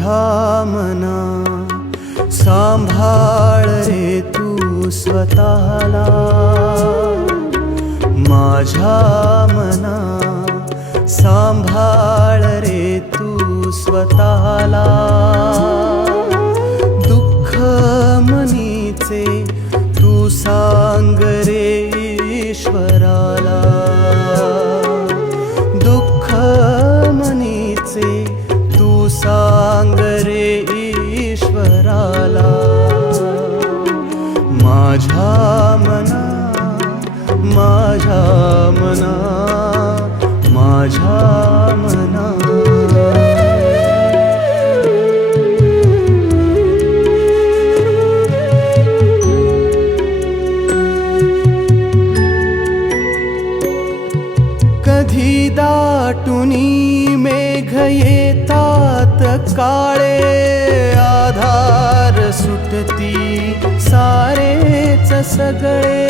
माझ्या मना सांभाळ रे तू स्वतःला, माझ्या मना सांभाळ रे तू स्वतःला. दुःख मनीचे तू सांग रे ईश्वराला, दुःख मनीचे तू सांग रे ईश्वराला. माझ्या मना माझ्या मना माझ्या मना. कधी दाटुनी मेघ येतात काळे, आधार सुटती सारेच सगळे.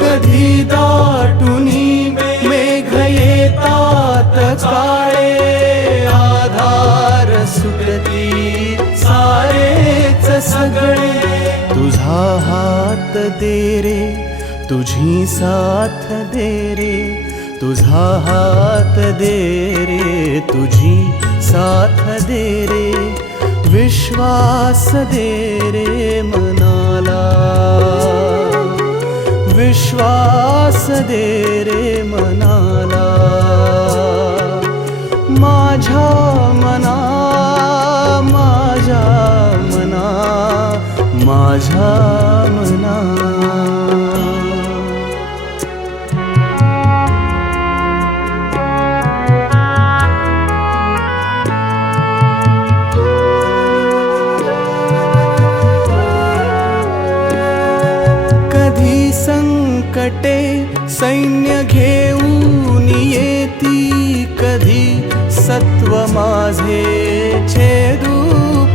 कधी दाटुनी मेघ येतात काळे, आधार सुटती सारेच सगळे. तुझा हात दे रे तुझी साथ दे रे, तुझा हात दे रे तुझी साथ दे रे. विश्वास दे रे मनाला, विश्वास दे रे मनाला. माझ्या मना माझ्या मना माझ्या मना. संकटे सैन्य घेऊन येती, कधी सत्व माझे छेदू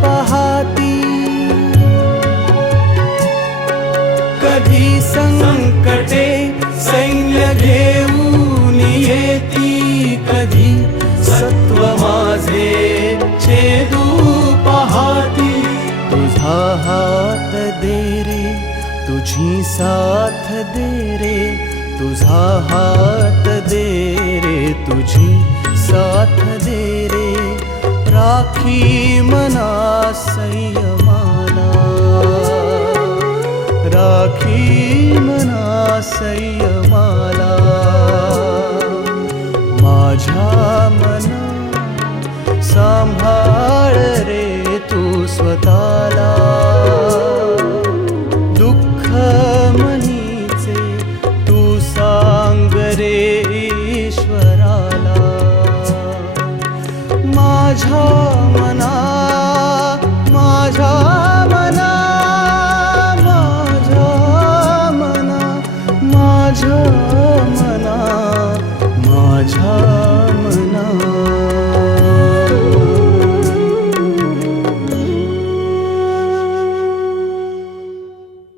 पाहती. कधी संकटे सैन्य घेऊन येती, कधी सत्व माझे छेदू पाहती. तुझा हात दे रे तुझी साथ दे रे, तुझा हात दे रे तुझी साथ दे रे. राखी मना संयमाला, राखी मना संयमाला. माझ्या मना सांभाळ रे तू स्वतःला. मनीचे तू सांग रे ईश्वराला. माझ्या मना